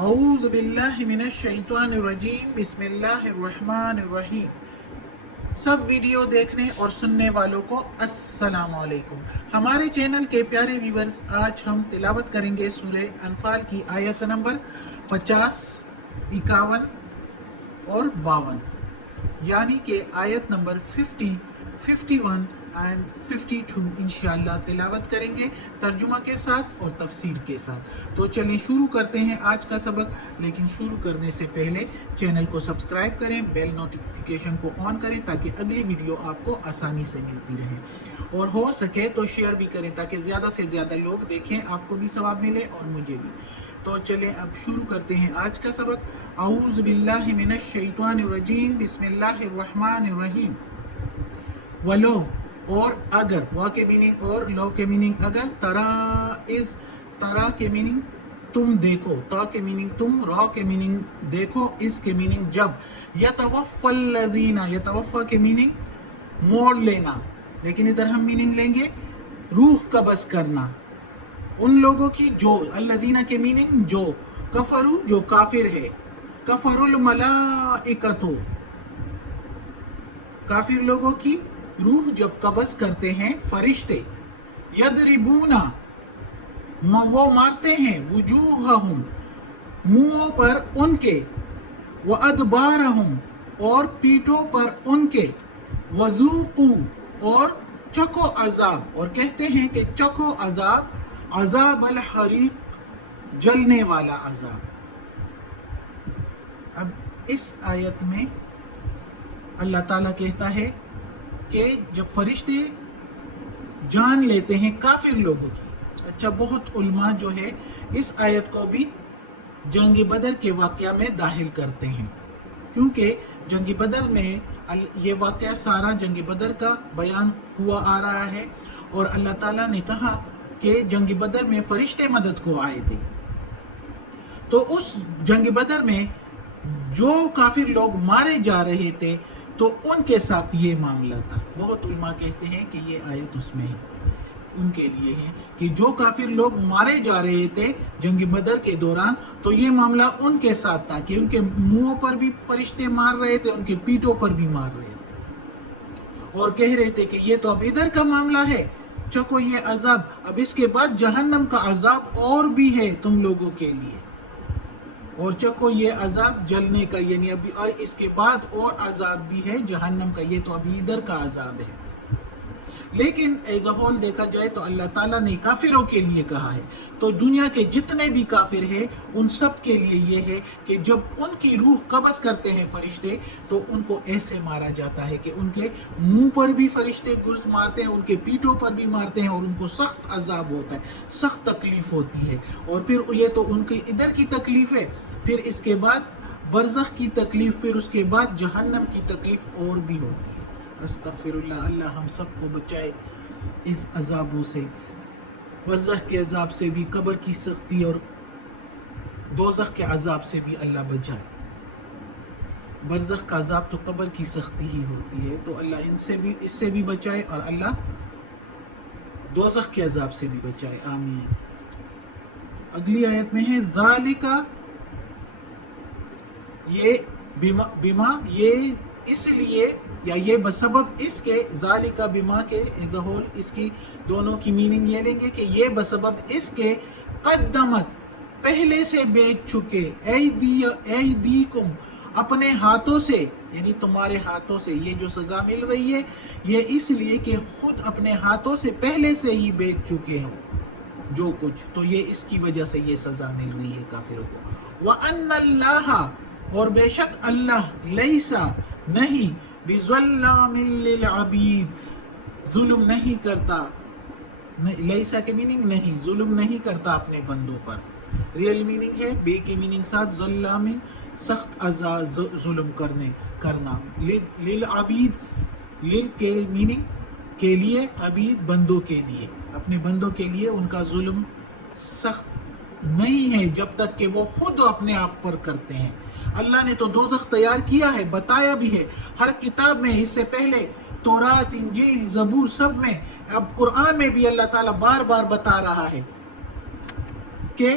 اعوذ باللہ من الشیطان الرجیم بسم اللہ الرحمن الرحیم۔ سب ویڈیو دیکھنے اور سننے والوں کو السلام علیکم۔ ہمارے چینل کے پیارے ویورز، آج ہم تلاوت کریں گے سورہ انفال کی آیت نمبر 50، 51 اور 52، یعنی کہ آیت نمبر 50، 51 اینڈ 52 انشاءاللہ تلاوت کریں گے ترجمہ کے ساتھ اور تفسیر کے ساتھ۔ تو چلیں شروع کرتے ہیں آج کا سبق، لیکن شروع کرنے سے پہلے چینل کو سبسکرائب کریں، بیل نوٹیفیکیشن کو آن کریں تاکہ اگلی ویڈیو آپ کو آسانی سے ملتی رہے، اور ہو سکے تو شیئر بھی کریں تاکہ زیادہ سے زیادہ لوگ دیکھیں، آپ کو بھی ثواب ملے اور مجھے بھی۔ تو چلیں اب شروع کرتے ہیں آج کا سبق۔ اعوذ باللہ من الشیطان الرجیم بسم اللہ الرحمن الرحیم۔ ولو اور اگر، وا کے میننگ اور، لو کے میننگ اگر، ترا کے میننگ تم دیکھو، تا کے میننگ تم، را کے میننگ دیکھو، اس کے میننگ جب، یتوفی الذین، یتوفی کے میننگ موڑ لینا، لیکن ادھر ہم میننگ لیں گے روح قبض کرنا، ان لوگوں کی جو، الذین کے میننگ جو، کفروا جو کافر ہے، کفر الملائکۃ کافر لوگوں کی روح جب قبض کرتے ہیں فرشتے، یضربون وہ مارتے ہیں، وجوہہم منہوں پر ان کے، وادبارہم اور پیٹھوں پر ان کے، وذوقوا اور چکھو عذاب، اور کہتے ہیں کہ چکھو عذاب، عذاب الحریق جلنے والا عذاب۔ اب اس آیت میں اللہ تعالیٰ کہتا ہے کہ جب فرشتے جان لیتے ہیں کافر لوگوں کی، اچھا بہت علماء جو ہے اس آیت کو بھی جنگ بدر کے واقعہ میں داخل کرتے ہیں، کیونکہ جنگ بدر میں یہ واقعہ سارا جنگ بدر کا بیان ہوا آ رہا ہے، اور اللہ تعالیٰ نے کہا کہ جنگ بدر میں فرشتے مدد کو آئے تھے، تو اس جنگ بدر میں جو کافر لوگ مارے جا رہے تھے تو ان کے ساتھ یہ معاملہ تھا۔ بہت علماء کہتے ہیں کہ یہ آیت اس میں ہے، ان کے لیے ہے کہ جو کافر لوگ مارے جا رہے تھے جنگ بدر کے دوران، تو یہ معاملہ ان کے ساتھ تھا کہ ان کے منہوں پر بھی فرشتے مار رہے تھے، ان کے پیٹھوں پر بھی مار رہے تھے، اور کہہ رہے تھے کہ یہ تو اب ادھر کا معاملہ ہے، چکو یہ عذاب، اب اس کے بعد جہنم کا عذاب اور بھی ہے تم لوگوں کے لیے، اور چکو یہ عذاب جلنے کا، یعنی ابھی اس کے بعد اور عذاب بھی ہے جہنم کا، یہ تو ابھی ادھر کا عذاب ہے۔ لیکن ایز اے ہول دیکھا جائے تو اللہ تعالیٰ نے کافروں کے لیے کہا ہے، تو دنیا کے جتنے بھی کافر ہیں ان سب کے لیے یہ ہے کہ جب ان کی روح قبض کرتے ہیں فرشتے تو ان کو ایسے مارا جاتا ہے کہ ان کے منہ پر بھی فرشتے گرز مارتے ہیں، ان کے پیٹھوں پر بھی مارتے ہیں، اور ان کو سخت عذاب ہوتا ہے، سخت تکلیف ہوتی ہے، اور پھر یہ تو ان کی ادھر کی تکلیف ہے، پھر اس کے بعد برزخ کی تکلیف، پھر اس کے بعد جہنم کی تکلیف اور بھی ہوتی ہے۔ استغفر اللہ، اللہ ہم سب کو بچائے اس عذابوں سے، برزخ کے عذاب سے بھی، قبر کی سختی اور دوزخ کے عذاب سے بھی اللہ بچائے۔ برزخ کا عذاب تو قبر کی سختی ہی ہوتی ہے، تو اللہ اس سے بھی بچائے، اور اللہ دوزخ کے عذاب سے بھی بچائے، آمین۔ اگلی آیت میں ہے ذالکا، یہ بما یہ اس لیے، یا یہ بسبب اس کے، ذالکا بما کے ایز اے ہول اس کی دونوں کی میننگ یہ لیں گے کہ یہ بسبب اس کے، قدمت پہلے سے بیچ چکے، ایدیکم اپنے ہاتھوں سے، یعنی تمہارے ہاتھوں سے یہ جو سزا مل رہی ہے یہ اس لیے کہ خود اپنے ہاتھوں سے پہلے سے ہی بیچ چکے ہو جو کچھ، تو یہ اس کی وجہ سے یہ سزا مل رہی ہے کافروں کو۔ وَأَنَّ اللَّهَ اور بے شک اللہ، لیسا نہیں، بِظَلَّامٍ لِّلْعَبِيدِ ظلم نہیں کرتا، لیسا کے میننگ نہیں، ظلم نہیں کرتا اپنے بندوں پر، ریئل میننگ ہے بے کے میننگ ساتھ، ظلامٍ سخت ظلم کرنا، لِلْعَبِيدِ لِل کے میننگ کے لیے، عبید بندوں کے لیے، اپنے بندوں کے لیے ان کا ظلم سخت نہیں ہے جب تک کہ وہ خود اپنے آپ پر کرتے ہیں۔ اللہ نے تو دوزخ تیار کیا ہے، بتایا بھی ہے ہر کتاب میں، اس سے پہلے تورات، انجیل، زبور، سب میں، اب قرآن میں بھی اللہ تعالیٰ بار بار بتا رہا ہے کہ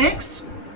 1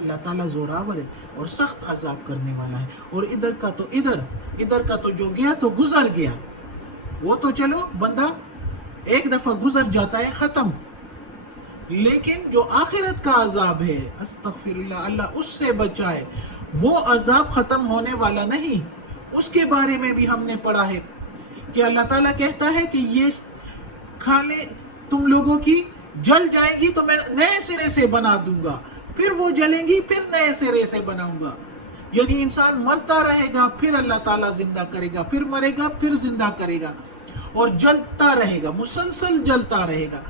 اللہ تعالیٰ زوراور ہے اور سخت عذاب کرنے والا ہے. اور ادھر کا تو جو گیا تو گزر گیا. وہ تو چلو بندہ ایک دفعہ گزر جاتا ہے، ختم. لیکن جو آخرت کا عذاب ہے، استغفر اللہ، اللہ اس سے بچائے، وہ عذاب ختم ہونے والا نہیں. اس کے بارے میں بھی ہم نے پڑھا ہے کہ اللہ تعالیٰ کہتا ہے کہ یہ کھانے تم لوگوں کی جل جائے گی تو میں نئے سرے سے بنا دوں گا، پھر وہ جلیں گی، پھر نئے سرے سے بناؤں گا. یعنی انسان مرتا رہے گا، پھر اللہ تعالیٰ زندہ کرے گا، پھر مرے گا، پھر زندہ کرے گا، اور جلتا رہے گا، مسلسل جلتا رہے گا،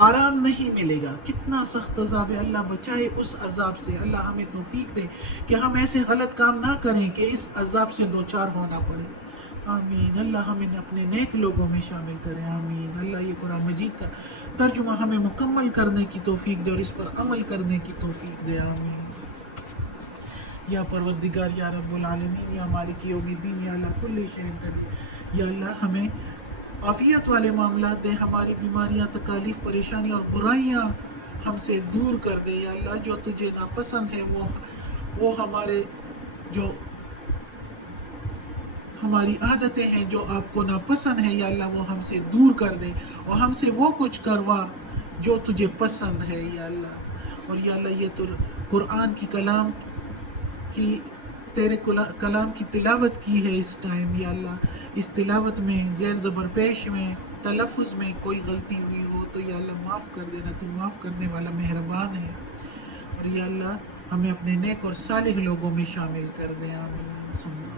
آرام نہیں ملے گا. کتنا سخت عذاب ہے. اللہ بچائے اس عذاب سے. اللہ ہمیں توفیق دے کہ ہم ایسے غلط کام نہ کریں کہ اس عذاب سے دوچار ہونا پڑے. آمین. اللہ ہمیں اپنے نیک لوگوں میں شامل کرے. آمین. اللہ یہ قرآن مجید کا ترجمہ ہمیں مکمل کرنے کی توفیق دے اور اس پر عمل کرنے کی توفیق دے. آمین. یا پروردگار، یا رب العالمین، یا مالک یوم الدین، یا اللہ کل شیء قدیر. یا اللہ ہمیں عافیت والے معاملات دے، ہماری بیماریاں، تکالیف، پریشانیاں اور برائیاں ہم سے دور کر دے. یا اللہ جو تجھے ناپسند ہے وہ ہماری عادتیں ہیں جو آپ کو ناپسند ہیں، یا اللہ وہ ہم سے دور کر دے اور ہم سے وہ کچھ کروا جو تجھے پسند ہے یا اللہ. اور یا اللہ یہ قرآن کی کلام کی تیرے کلام کی تلاوت کی ہے اس ٹائم، یا اللہ اس تلاوت میں زیر زبر پیش میں تلفظ میں کوئی غلطی ہوئی ہو تو یا اللہ معاف کر دینا، تو معاف کرنے والا مہربان ہے. اور یا اللہ ہمیں اپنے نیک اور صالح لوگوں میں شامل کر دے. آمین.